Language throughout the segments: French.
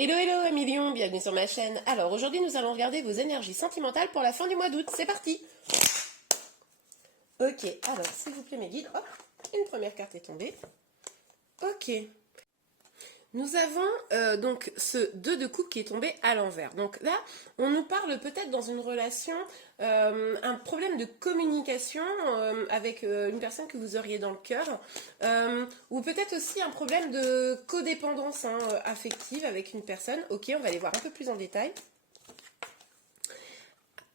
Hello hello amis lions, bienvenue sur ma chaîne. Alors aujourd'hui nous allons regarder vos énergies sentimentales pour la fin du mois d'août. C'est parti. Ok, alors s'il vous plaît mes guides. Hop, une première carte est tombée. Ok. Nous avons donc ce 2 de coupe qui est tombé à l'envers. Donc là, on nous parle peut-être dans une relation, un problème de communication avec une personne que vous auriez dans le cœur, ou peut-être aussi un problème de codépendance affective avec une personne. Ok, on va aller voir un peu plus en détail.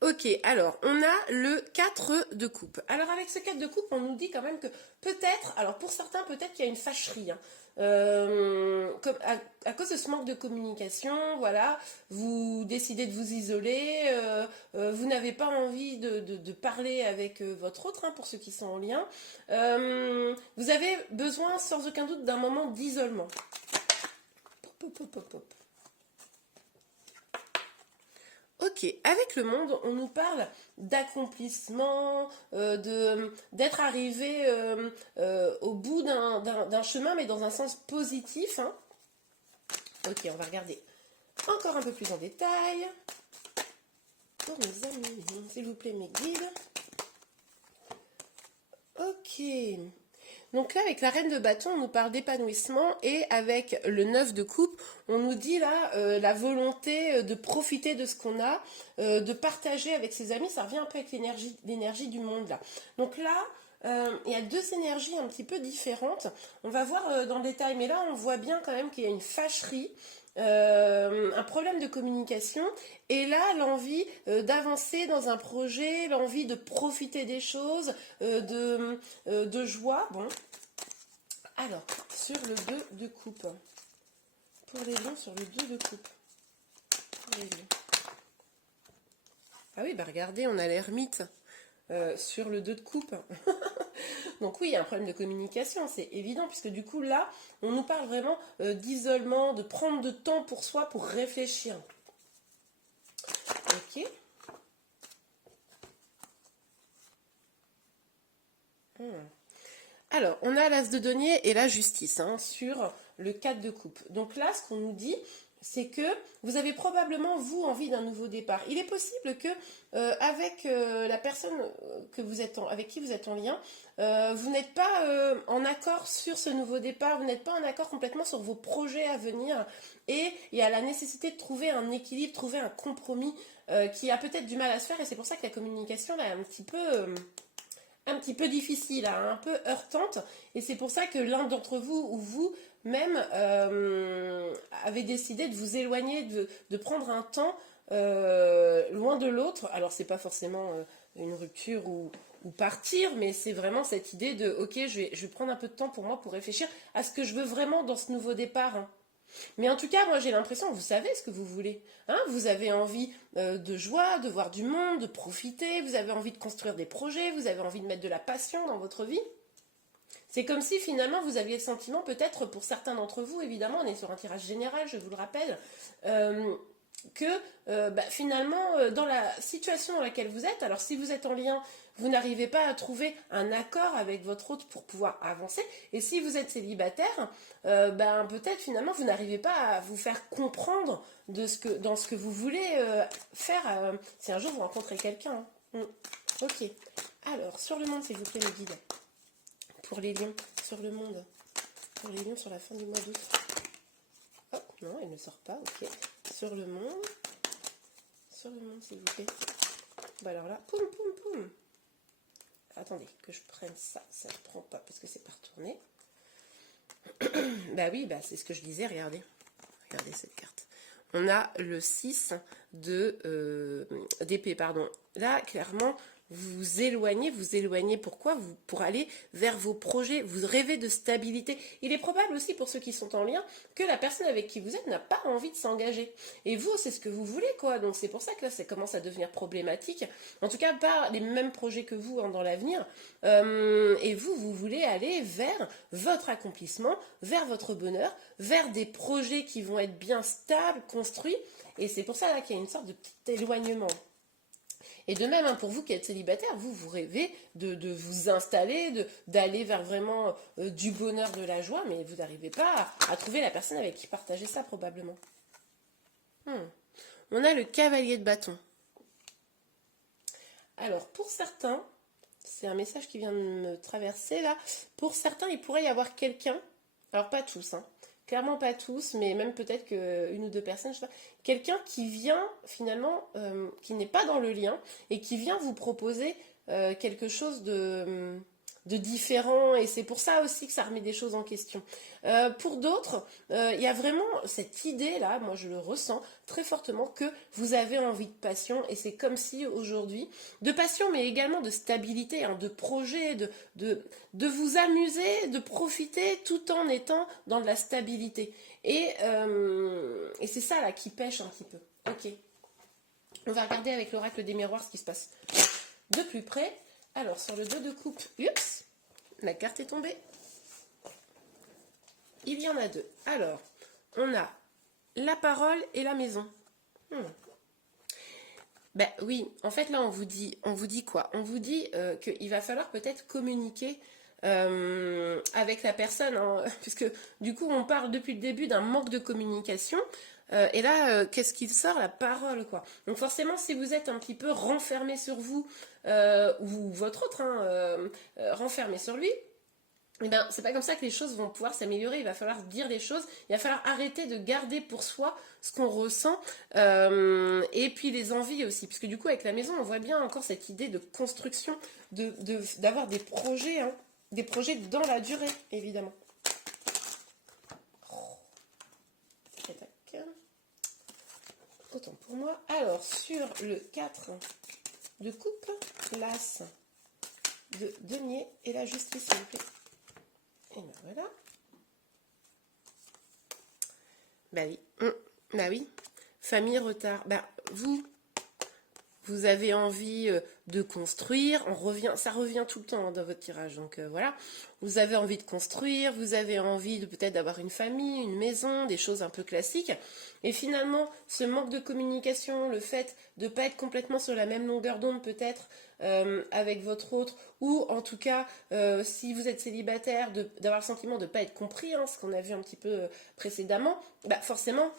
Ok, alors on a le 4 de coupe. Alors avec ce 4 de coupe, on nous dit quand même que peut-être, alors pour certains peut-être qu'il y a une fâcherie, comme à cause de ce manque de communication, voilà, vous décidez de vous isoler, vous n'avez pas envie de parler avec votre autre, pour ceux qui sont en lien. Vous avez besoin sans aucun doute d'un moment d'isolement. Pop, pop, pop, pop. Ok, avec le monde, on nous parle d'accomplissement, d'être arrivé au bout d'un chemin, mais dans un sens positif. Ok, on va regarder encore un peu plus en détail. Pour mes amis, s'il vous plaît, mes guides. Ok. Donc là, avec la reine de bâton, on nous parle d'épanouissement, et avec le 9 de coupe, on nous dit là la volonté de profiter de ce qu'on a, de partager avec ses amis. Ça revient un peu avec l'énergie du monde là. Donc là, il y a deux énergies un petit peu différentes. On va voir dans le détail, mais là on voit bien quand même qu'il y a une fâcherie. Un problème de communication, et là l'envie d'avancer dans un projet, l'envie de profiter des choses, de joie. Bon, alors sur le 2 de coupe, pour les lions, sur le 2 de coupe, pour les lions. Ah oui, bah regardez, on a l'ermite sur le 2 de coupe. Donc oui, il y a un problème de communication, c'est évident, puisque du coup là, on nous parle vraiment d'isolement, de prendre de temps pour soi, pour réfléchir. Ok. Alors, on a l'as de denier et la justice sur le 4 de coupe. Donc là, ce qu'on nous dit, c'est que vous avez probablement, vous, envie d'un nouveau départ. Il est possible que, avec la personne avec qui vous êtes en lien, vous n'êtes pas en accord sur ce nouveau départ, vous n'êtes pas en accord complètement sur vos projets à venir, et il y a la nécessité de trouver un équilibre, trouver un compromis qui a peut-être du mal à se faire, et c'est pour ça que la communication là, est un petit peu difficile, un peu heurtante, et c'est pour ça que l'un d'entre vous ou vous-même avez décidé de vous éloigner, de prendre un temps loin de l'autre. Alors c'est pas forcément une rupture ou partir, mais c'est vraiment cette idée de ok, je vais prendre un peu de temps pour moi, pour réfléchir à ce que je veux vraiment dans ce nouveau départ. Mais en tout cas, moi j'ai l'impression que vous savez ce que vous voulez. Vous avez envie de joie, de voir du monde, de profiter, vous avez envie de construire des projets, vous avez envie de mettre de la passion dans votre vie. C'est comme si finalement vous aviez le sentiment, peut-être pour certains d'entre vous, évidemment, on est sur un tirage général, je vous le rappelle, que finalement, dans la situation dans laquelle vous êtes, alors si vous êtes en lien, vous n'arrivez pas à trouver un accord avec votre hôte pour pouvoir avancer, et si vous êtes célibataire, peut-être finalement vous n'arrivez pas à vous faire comprendre dans ce que vous voulez faire si un jour vous rencontrez quelqu'un. Ok, alors sur le monde s'il vous plaît les guides, pour les lions, sur le monde, pour les lions sur la fin du mois d'août. Hop, non, il ne sort pas, ok. Sur le monde s'il vous plaît. Bah alors là, poum poum poum. Attendez, que je prenne ça, ça ne prend pas parce que c'est pas retourné. Bah oui, c'est ce que je disais, regardez. Regardez cette carte. On a le 6 d'épée, pardon. Là, clairement, vous éloignez, pourquoi pour aller vers vos projets, vous rêvez de stabilité. Il est probable aussi pour ceux qui sont en lien que la personne avec qui vous êtes n'a pas envie de s'engager. Et vous, c'est ce que vous voulez, quoi. Donc c'est pour ça que là, ça commence à devenir problématique. En tout cas, pas les mêmes projets que vous dans l'avenir. Et vous voulez aller vers votre accomplissement, vers votre bonheur, vers des projets qui vont être bien stables, construits. Et c'est pour ça là qu'il y a une sorte de petit éloignement. Et de même, pour vous qui êtes célibataire, vous rêvez de vous installer, d'aller vers vraiment du bonheur, de la joie, mais vous n'arrivez pas à trouver la personne avec qui partager ça probablement. Hmm. On a le cavalier de bâton. Alors, pour certains, c'est un message qui vient de me traverser là. Pour certains, il pourrait y avoir quelqu'un, alors pas tous, hein, clairement pas tous, mais même peut-être qu'une ou deux personnes, je sais pas, quelqu'un qui vient finalement, qui n'est pas dans le lien et qui vient vous proposer quelque chose de différent, et c'est pour ça aussi que ça remet des choses en question. Pour d'autres, il y a vraiment cette idée-là, moi je le ressens très fortement, que vous avez envie de passion, et c'est comme si aujourd'hui, de passion mais également de stabilité, hein, de projet, de vous amuser, de profiter tout en étant dans de la stabilité. Et c'est ça là qui pêche un petit peu. Ok, on va regarder avec l'oracle des miroirs ce qui se passe de plus près. Alors, sur le 2 de coupe, oups, la carte est tombée. Il y en a deux. Alors, on a la parole et la maison. Ben oui, en fait, là, on vous dit quoi? On vous dit qu'il va falloir peut-être communiquer avec la personne, hein, puisque du coup, on parle depuis le début d'un manque de communication. Et là, qu'est-ce qu'il sort? La parole, quoi. Donc forcément, si vous êtes un petit peu renfermé sur vous, ou votre autre, hein, renfermé sur lui, eh ben, c'est pas comme ça que les choses vont pouvoir s'améliorer. Il va falloir dire les choses, il va falloir arrêter de garder pour soi ce qu'on ressent, et puis les envies aussi, puisque du coup, avec la maison, on voit bien encore cette idée de construction, d'avoir des projets, hein, des projets dans la durée, évidemment. Autant pour moi. Alors, sur le 4 de coupe, l'as de denier et la justice, s'il vous plaît. Et ben voilà. Bah oui. Bah oui. Famille, retard. Bah, vous avez envie de construire, ça revient tout le temps, hein, dans votre tirage, donc voilà. Vous avez envie de construire, vous avez envie de peut-être d'avoir une famille, une maison, des choses un peu classiques. Et finalement, ce manque de communication, le fait de ne pas être complètement sur la même longueur d'onde peut-être avec votre autre, ou en tout cas, si vous êtes célibataire, d'avoir le sentiment de ne pas être compris, hein, ce qu'on a vu un petit peu précédemment, bah forcément,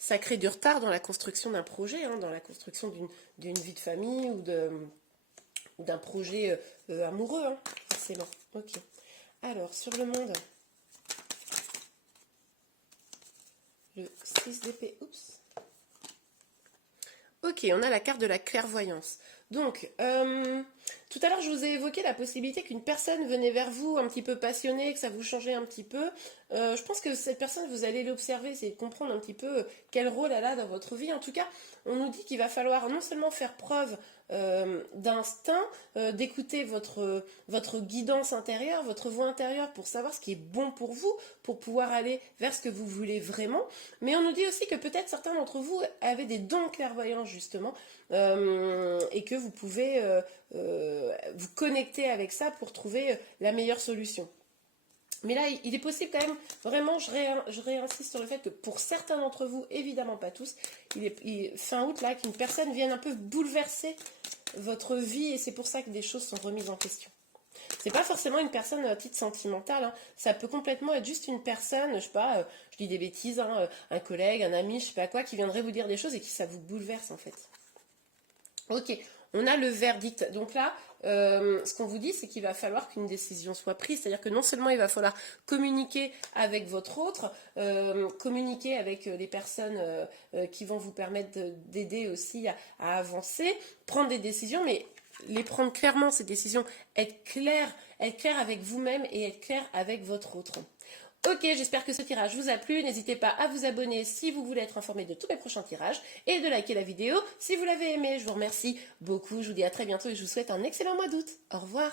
ça crée du retard dans la construction d'un projet, hein, dans la construction d'une vie de famille ou d'un projet amoureux, hein, forcément. Ok. Alors, sur le monde, le 6 d'épée, oups. Ok, on a la carte de la clairvoyance. Donc, tout à l'heure, je vous ai évoqué la possibilité qu'une personne venait vers vous un petit peu passionnée, que ça vous changeait un petit peu. Je pense que cette personne, vous allez l'observer, c'est de comprendre un petit peu quel rôle elle a dans votre vie. En tout cas, on nous dit qu'il va falloir non seulement faire preuve d'instinct, d'écouter votre guidance intérieure, votre voix intérieure pour savoir ce qui est bon pour vous, pour pouvoir aller vers ce que vous voulez vraiment. Mais on nous dit aussi que peut-être certains d'entre vous avaient des dons clairvoyants justement, et que vous pouvez vous connecter avec ça pour trouver la meilleure solution. Mais là, il est possible quand même, vraiment, je réinsiste sur le fait que pour certains d'entre vous, évidemment pas tous, fin août, là, qu'une personne vienne un peu bouleverser votre vie, et c'est pour ça que des choses sont remises en question. C'est pas forcément une personne à titre sentimental, hein. Ça peut complètement être juste une personne, je sais pas, je dis des bêtises, hein, un collègue, un ami, je sais pas quoi, qui viendrait vous dire des choses et qui ça vous bouleverse en fait. Ok, on a le verdict. Donc là, ce qu'on vous dit, c'est qu'il va falloir qu'une décision soit prise. C'est-à-dire que non seulement il va falloir communiquer avec votre autre, communiquer avec les personnes qui vont vous permettre d'aider aussi à avancer, prendre des décisions, mais les prendre clairement, ces décisions, être clair avec vous-même et être clair avec votre autre. Ok, j'espère que ce tirage vous a plu. N'hésitez pas à vous abonner si vous voulez être informé de tous mes prochains tirages et de liker la vidéo si vous l'avez aimé. Je vous remercie beaucoup. Je vous dis à très bientôt et je vous souhaite un excellent mois d'août. Au revoir.